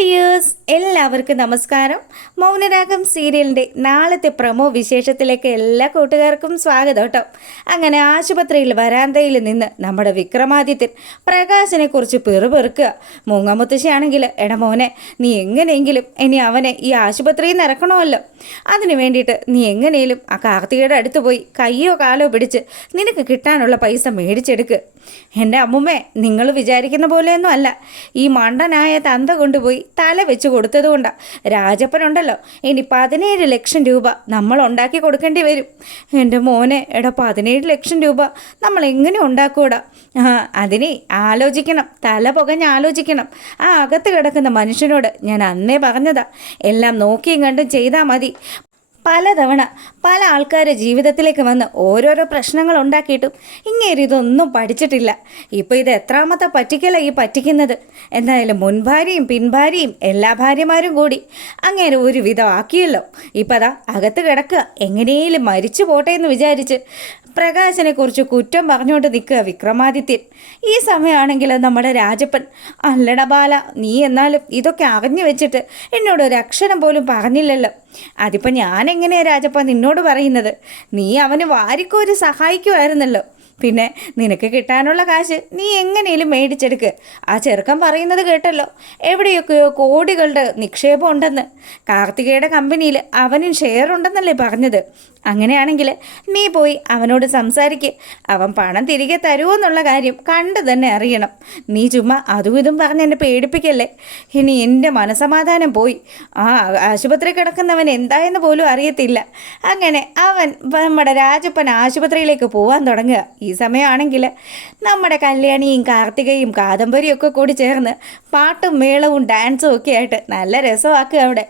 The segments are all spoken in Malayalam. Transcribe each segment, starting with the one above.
ഡിയേഴ്സ്, എല്ലാവർക്കും നമസ്കാരം. മൗനരാഗം സീരിയലിൻ്റെ നാളത്തെ പ്രൊമോ വിശേഷത്തിലേക്ക് എല്ലാ കൂട്ടുകാർക്കും സ്വാഗതം കേട്ടോ. അങ്ങനെ ആശുപത്രിയിൽ വരാന്തയിൽ നിന്ന് നമ്മുടെ വിക്രമാദിത്യൻ പ്രകാശനെ കുറിച്ച് പെറുപെറുക്കുക. മൂങ്ങാമുത്തശ്ശിയാണെങ്കിൽ എടാ മോനെ, നീ എങ്ങനെയെങ്കിലും ഇനി അവനെ ഈ ആശുപത്രിയിൽ നിന്ന് ഇറക്കണമല്ലോ. അതിന് വേണ്ടിയിട്ട് നീ എങ്ങനെയും ആ കാർത്തികയുടെ അടുത്ത് പോയി കയ്യോ കാലോ പിടിച്ച് നിനക്ക് കിട്ടാനുള്ള പൈസ മേടിച്ചെടുക്ക്. എൻ്റെ അമ്മുമ്മേ, നിങ്ങൾ വിചാരിക്കുന്ന പോലെയൊന്നും അല്ല. ഈ മണ്ടനായ തന്ത കൊണ്ടുപോയി തല വെച്ച് കൊടുത്തതുകൊണ്ടാണ് രാജപ്പനുണ്ടല്ലോ ഇനി 17 ലക്ഷം രൂപ നമ്മൾ ഉണ്ടാക്കി കൊടുക്കേണ്ടി വരും. എൻ്റെ മോനെ, എടാ 17 ലക്ഷം രൂപ നമ്മൾ എങ്ങനെ ഉണ്ടാക്കൂടാ? അതിനെ ആലോചിക്കണം, തല പുകഞ്ഞ് ആലോചിക്കണം. ആ അകത്ത് കിടക്കുന്ന മനുഷ്യനോട് ഞാൻ അന്നേ പറഞ്ഞതാ, എല്ലാം നോക്കിയും കണ്ടും ചെയ്താൽ മതി. പലതവണ പല ആൾക്കാരുടെ ജീവിതത്തിലേക്ക് വന്ന് ഓരോരോ പ്രശ്നങ്ങൾ ഉണ്ടാക്കിയിട്ടും ഇങ്ങേര് ഇതൊന്നും പഠിച്ചിട്ടില്ല. ഇപ്പോൾ ഇത് എത്രാമത്തെ പറ്റിക്കല ഈ പറ്റിക്കുന്നത്? എന്തായാലും മുൻഭാര്യയും പിൻഭാര്യയും എല്ലാ ഭാര്യമാരും കൂടി അങ്ങേരെ ഒരു വിധം ആക്കിയല്ലോ. ഇപ്പം അതാ അകത്ത് കിടക്കുക, എങ്ങനെയും മരിച്ചു പോട്ടെ എന്ന് വിചാരിച്ച് പ്രകാശനെക്കുറിച്ച് കുറ്റം പറഞ്ഞുകൊണ്ട് നിൽക്കുക വിക്രമാദിത്യൻ. ഈ സമയമാണെങ്കിൽ നമ്മുടെ രാജപ്പൻ, അല്ലട ബാല, നീ എന്നാലും ഇതൊക്കെ അറിഞ്ഞു വെച്ചിട്ട് എന്നോട് ഒരു അക്ഷരം പോലും പറഞ്ഞില്ലല്ലോ. അതിപ്പോൾ ഞാൻ എങ്ങനെയാണ് രാജപ്പ നിന്നോട് പറയുന്നത്? നീ അവന് വാരിക്കോരി സഹായിക്കുമായിരുന്നല്ലോ. പിന്നെ നിനക്ക് കിട്ടാനുള്ള കാശ് നീ എങ്ങനെയും മേടിച്ചെടുക്ക്. ആ ചെറുക്കൻ പറയുന്നത് കേട്ടല്ലോ, എവിടെയൊക്കെയോ കോടികളുടെ നിക്ഷേപം ഉണ്ടെന്ന്. കാർത്തികയുടെ കമ്പനിയിൽ അവനും ഷെയർ ഉണ്ടെന്നല്ലേ പറഞ്ഞത്? അങ്ങനെയാണെങ്കിൽ നീ പോയി അവനോട് സംസാരിക്ക്. അവൻ പണം തിരികെ തരുമോ എന്നുള്ള കാര്യം കണ്ടു തന്നെ അറിയണം. നീ ചുമ്മാ അതും ഇതും പറഞ്ഞ് എന്നെ പേടിപ്പിക്കല്ലേ. ഇനി എൻ്റെ മനസമാധാനം പോയി. ആ ആശുപത്രി കിടക്കുന്നവൻ എന്തായെന്ന് പോലും അറിയത്തില്ല. അങ്ങനെ അവൻ നമ്മുടെ രാജപ്പൻ ആശുപത്രിയിലേക്ക് പോകാൻ തുടങ്ങുക. ഈ സമയമാണെങ്കിൽ നമ്മുടെ കല്യാണിയും കാർത്തികയും കാദംബരിയും ഒക്കെ കൂടി ചേർന്ന് പാട്ടും മേളവും ഡാൻസും ഒക്കെ ആയിട്ട് നല്ല രസമാക്കുക അവിടെ.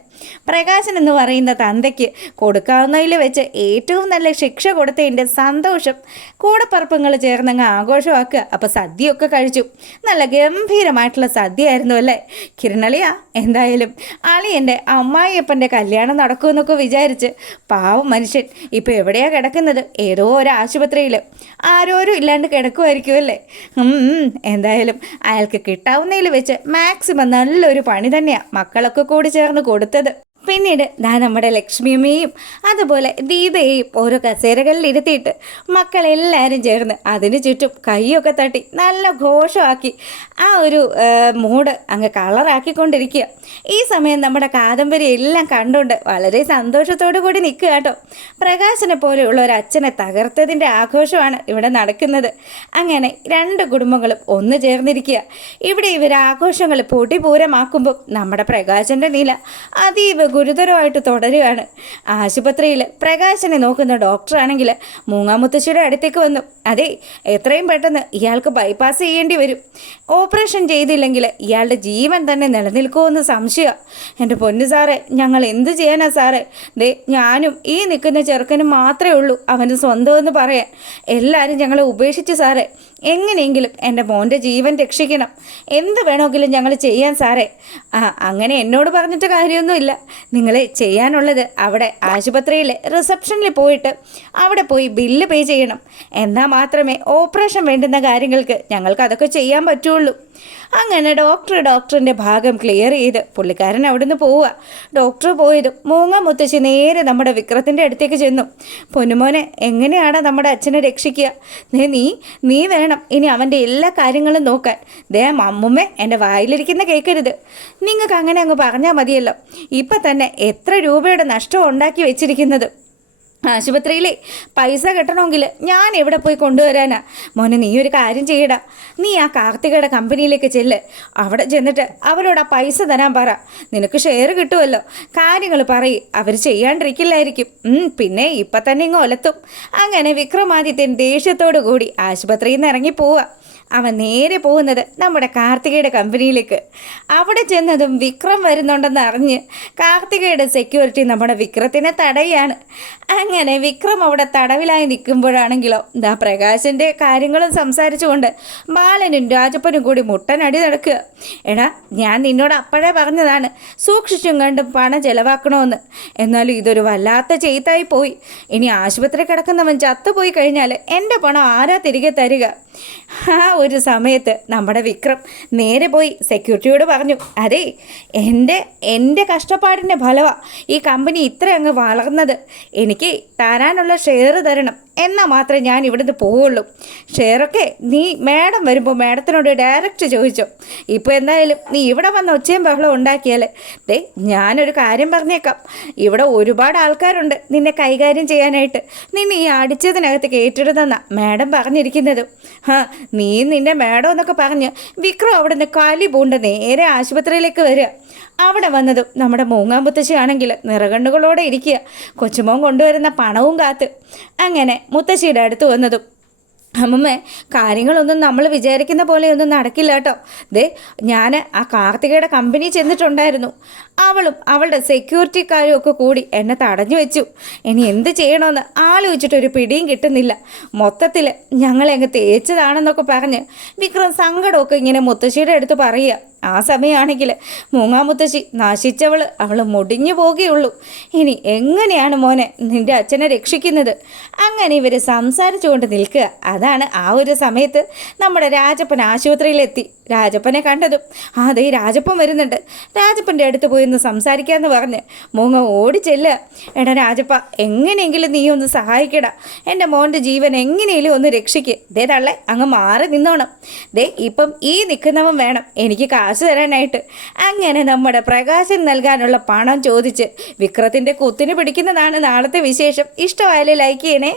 പ്രകാശൻ എന്ന് പറയുന്ന തന്തയ്ക്ക് കൊടുക്കാവുന്നതിൽ വെച്ച് ഏറ്റവും നല്ല ശിക്ഷ കൊടുത്തതിൻ്റെ സന്തോഷം കൂടപ്പറപ്പുകൾ ചേർന്നങ്ങ് ആഘോഷമാക്കുക. അപ്പോൾ സദ്യയൊക്കെ കഴിച്ചു. നല്ല ഗംഭീരമായിട്ടുള്ള സദ്യയായിരുന്നു അല്ലേ കിരണളിയ? എന്തായാലും അളിയൻ്റെ അമ്മായിയപ്പൻ്റെ കല്യാണം നടക്കുമെന്നൊക്കെ വിചാരിച്ച് പാവം മനുഷ്യൻ ഇപ്പോൾ എവിടെയാണ് കിടക്കുന്നത്? ഏതോ ഒരു ആശുപത്രിയിൽ ആരോരും ഇല്ലാണ്ട് കിടക്കുമായിരിക്കുമല്ലേ. എന്തായാലും അയാൾക്ക് കിട്ടാവുന്നതിൽ വെച്ച് മാക്സിമം നല്ലൊരു പണി തന്നെയാണ് മക്കളൊക്കെ കൂടി ചേർന്ന് കൊടുത്തത്. പിന്നീട് നമ്മുടെ ലക്ഷ്മിയമ്മയും അതുപോലെ ദീപയെയും ഓരോ കസേരകളിൽ ഇരുത്തിയിട്ട് മക്കളെല്ലാവരും ചേർന്ന് അതിന് ചുറ്റും കൈയൊക്കെ തട്ടി നല്ല ഘോഷമാക്കി ആ ഒരു മൂഡ് അങ്ങ് കളറാക്കിക്കൊണ്ടിരിക്കുക. ഈ സമയം നമ്മുടെ കാദംബരി എല്ലാം കണ്ടുകൊണ്ട് വളരെ സന്തോഷത്തോടു കൂടി നിൽക്കുക കേട്ടോ. പ്രകാശനെ പോലെയുള്ള ഒരു അച്ഛനെ തകർത്തതിൻ്റെ ആഘോഷമാണ് ഇവിടെ നടക്കുന്നത്. അങ്ങനെ രണ്ട് കുടുംബങ്ങളും ഒന്ന് ചേർന്നിരിക്കുക. ഇവിടെ ഇവർ ആഘോഷങ്ങൾ പൊടിപൂരമാക്കുമ്പോൾ നമ്മുടെ പ്രകാശൻ്റെ നില അതീവ ഗുരുതരമായിട്ട് തുടരുകയാണ്. ആശുപത്രിയിൽ പ്രകാശനെ നോക്കുന്ന ഡോക്ടറാണെങ്കിൽ മൂങ്ങാമുത്തശ്ശിയുടെ അടുത്തേക്ക് വന്നു. അതെ, എത്രയും പെട്ടെന്ന് ഇയാൾക്ക് ബൈപ്പാസ് ചെയ്യേണ്ടി വരും. ഓപ്പറേഷൻ ചെയ്തില്ലെങ്കിൽ ഇയാളുടെ ജീവൻ തന്നെ നിലനിൽക്കുമെന്ന് സംശയം. എൻ്റെ പൊന്നു സാറേ, ഞങ്ങൾ എന്ത് ചെയ്യാനാ സാറേ? ഞാനും ഈ നിൽക്കുന്ന ചെറുക്കനും മാത്രമേ ഉള്ളൂ അവന് സ്വന്തമെന്ന് പറയാൻ. എല്ലാവരും ഞങ്ങളെ ഉപേക്ഷിച്ച് സാറേ. എങ്ങനെയെങ്കിലും എൻ്റെ മോൻ്റെ ജീവൻ രക്ഷിക്കണം. എന്ത് വേണമെങ്കിലും ഞങ്ങൾ ചെയ്യാൻ സാറേ. അങ്ങനെ എന്നോട് പറഞ്ഞിട്ട് കാര്യമൊന്നുമില്ല. നിങ്ങൾ ചെയ്യാനുള്ളത് അവിടെ ആശുപത്രിയിലെ റിസപ്ഷനിൽ പോയിട്ട് അവിടെ പോയി ബില്ല് പേ ചെയ്യണം. എന്നാൽ മാത്രമേ ഓപ്പറേഷൻ വേണ്ടുന്ന കാര്യങ്ങൾക്ക് ഞങ്ങൾക്ക് അതൊക്കെ ചെയ്യാൻ പറ്റുള്ളൂ. അങ്ങനെ ഡോക്ടറിൻ്റെ ഭാഗം ക്ലിയർ ചെയ്ത് പുള്ളിക്കാരൻ അവിടുന്ന് പോവുക. ഡോക്ടർ പോയതും മൂങ്ങാമുത്തശ്ശി നേരെ നമ്മുടെ വിക്രത്തിൻ്റെ അടുത്തേക്ക് ചെന്നു. പൊന്നുമോനെ, എങ്ങനെയാണ് നമ്മുടെ അച്ഛനെ രക്ഷിക്കുക? നീ വേണം ഇനി അവൻ്റെ എല്ലാ കാര്യങ്ങളും നോക്കാൻ. അമ്മുമ്മേ, എൻ്റെ വായിലിരിക്കുന്ന കേൾക്കരുത്. നിങ്ങൾക്ക് അങ്ങനെ അങ്ങ് പറഞ്ഞാൽ മതിയല്ലോ. ഇപ്പം തന്നെ എത്ര രൂപയുടെ നഷ്ടം ഉണ്ടാക്കി വെച്ചിരിക്കുന്നത്. ആശുപത്രിയിലെ പൈസ കിട്ടണമെങ്കിൽ ഞാൻ എവിടെ പോയി കൊണ്ടുവരാനാ? മോനെ, നീ ഒരു കാര്യം ചെയ്യടാ. നീ ആ കാർത്തികയുടെ കമ്പനിയിലേക്ക് ചെല്ല്. അവിടെ ചെന്നിട്ട് അവരോട് ആ പൈസ തരാൻ പറ. നിനക്ക് ഷെയർ കിട്ടുമല്ലോ. കാര്യങ്ങൾ പറയും, അവർ ചെയ്യാണ്ടിരിക്കില്ലായിരിക്കും. പിന്നെ ഇപ്പം തന്നെ ഇങ്ങ് ഒലത്തും. അങ്ങനെ വിക്രമാദിത്യൻ ദേഷ്യത്തോടു കൂടി ആശുപത്രിയിൽ നിന്ന് ഇറങ്ങി പോവുക. അവൻ നേരെ പോകുന്നത് നമ്മുടെ കാർത്തികയുടെ കമ്പനിയിലേക്ക്. അവിടെ ചെന്നതും വിക്രം വരുന്നുണ്ടെന്ന് അറിഞ്ഞ് കാർത്തികയുടെ സെക്യൂരിറ്റി നമ്മുടെ വിക്രത്തിനെ തടയുകയാണ്. അങ്ങനെ വിക്രം അവിടെ തടവിലായി നിൽക്കുമ്പോഴാണെങ്കിലോ പ്രകാശൻ്റെ കാര്യങ്ങളും സംസാരിച്ചുകൊണ്ട് ബാലനും രാജപ്പനും കൂടി മുട്ടനടി നടക്കുക. എടാ, ഞാൻ നിന്നോട് അപ്പോഴേ പറഞ്ഞതാണ് സൂക്ഷിച്ചും കണ്ടും പണം ചെലവാക്കണമെന്ന്. എന്നാലും ഇതൊരു വല്ലാത്ത ചെയ്തായി പോയി. ഇനി ആശുപത്രി കിടക്കുന്നവൻ ചത്തുപോയി കഴിഞ്ഞാൽ എൻ്റെ പണം ആരാ തിരികെ തരിക? ഒരു സമയത്ത് നമ്മുടെ വിക്രം നേരെ പോയി സെക്യൂരിറ്റിയോട് പറഞ്ഞു, അതെ എൻ്റെ കഷ്ടപ്പാടിൻ്റെ ഫലമാണ് ഈ കമ്പനി ഇത്ര അങ്ങ് വളർന്നത്. എനിക്ക് തരാനുള്ള ഷെയർ തരണം, എന്നാൽ മാത്രമേ ഞാൻ ഇവിടുന്ന് പോവുള്ളൂ. ഷെയറൊക്കെ നീ മാഡം വരുമ്പോൾ മാഡത്തിനോട് ഡയറക്റ്റ് ചോദിച്ചോ. ഇപ്പോൾ എന്തായാലും നീ ഇവിടെ വന്ന് ഒച്ചയും ബഹളം ഉണ്ടാക്കിയാൽ ഞാനൊരു കാര്യം പറഞ്ഞേക്കാം. ഇവിടെ ഒരുപാട് ആൾക്കാരുണ്ട് നിന്നെ കൈകാര്യം ചെയ്യാനായിട്ട്. നിന്നെ ഈ അടിച്ചതിനകത്ത് കേട്ടിടുന്നെന്നാണ് മാഡം പറഞ്ഞിരിക്കുന്നത്. നീ നിൻ്റെ മാഡം എന്നൊക്കെ പറഞ്ഞ് വിക്രം അവിടെ നിന്ന് കലി പൂണ്ട് നേരെ ആശുപത്രിയിലേക്ക് വരിക. അവിടെ വന്നതും നമ്മുടെ മൂങ്ങാമ്പുത്തശ്ശി ആണെങ്കിൽ നിറകണ്ണുകളോടെ ഇരിക്കുക, കൊച്ചുമോൻ കൊണ്ടുവരുന്ന പണവും കാത്ത്. അങ്ങനെ മുത്തശ്ശിയുടെ അടുത്ത് വന്നതും, അമ്മമ്മേ, കാര്യങ്ങളൊന്നും നമ്മൾ വിചാരിക്കുന്ന പോലെയൊന്നും നടക്കില്ല കേട്ടോ. ഞാൻ ആ കാർത്തികയുടെ കമ്പനി ചെന്നിട്ടുണ്ടായിരുന്നു. അവളും അവളുടെ സെക്യൂരിറ്റിക്കാരും ഒക്കെ കൂടി എന്നെ തടഞ്ഞു വെച്ചു. ഇനി എന്ത് ചെയ്യണമെന്ന് ആലോചിച്ചിട്ടൊരു പിടിയും കിട്ടുന്നില്ല. മൊത്തത്തിൽ ഞങ്ങളെ അങ്ങ് തേച്ചതാണെന്നൊക്കെ പറഞ്ഞ് വിക്രം സങ്കടമൊക്കെ ഇങ്ങനെ മുത്തശ്ശിയുടെ അടുത്ത് പറയുക. ആ സമയമാണെങ്കിൽ മൂങ്ങാമുത്തശ്ശി നശിച്ചവൾ, അവൾ മുടിഞ്ഞു പോകുകയുള്ളൂ. ഇനി എങ്ങനെയാണ് മോനെ നിൻ്റെ അച്ഛനെ രക്ഷിക്കുന്നത്? അങ്ങനെ ഇവർ സംസാരിച്ചുകൊണ്ട് നിൽക്കുക. അതാണ് ആ ഒരു സമയത്ത് നമ്മുടെ രാജപ്പൻ ആശുപത്രിയിലെത്തി. രാജപ്പനെ കണ്ടതും, അതേ രാജപ്പൻ വരുന്നുണ്ട്, രാജപ്പൻ്റെ അടുത്ത് പോയി ഒന്ന് സംസാരിക്കാമെന്ന് പറഞ്ഞ് മൂങ്ങ ഓടിച്ചെല്ലുക. എടാ രാജപ്പ, എങ്ങനെയെങ്കിലും നീ ഒന്ന് സഹായിക്കടാ, എൻ്റെ മോൻ്റെ ജീവൻ എങ്ങനെയെങ്കിലും ഒന്ന് രക്ഷിക്ക്. തള്ളെ അങ്ങ് മാറി നിന്നോണം. ഇപ്പം ഈ നിൽക്കുന്നവൻ വേണം എനിക്ക് കാശ് തരാനായിട്ട്. അങ്ങനെ നമ്മുടെ പ്രകാശൻ നൽകാനുള്ള പണം ചോദിച്ച് വിക്രത്തിൻ്റെ കുത്തിന് പിടിക്കുന്നതാണ് നാളത്തെ വിശേഷം. ഇഷ്ടമായാലും ലൈക്ക് ചെയ്യണേ.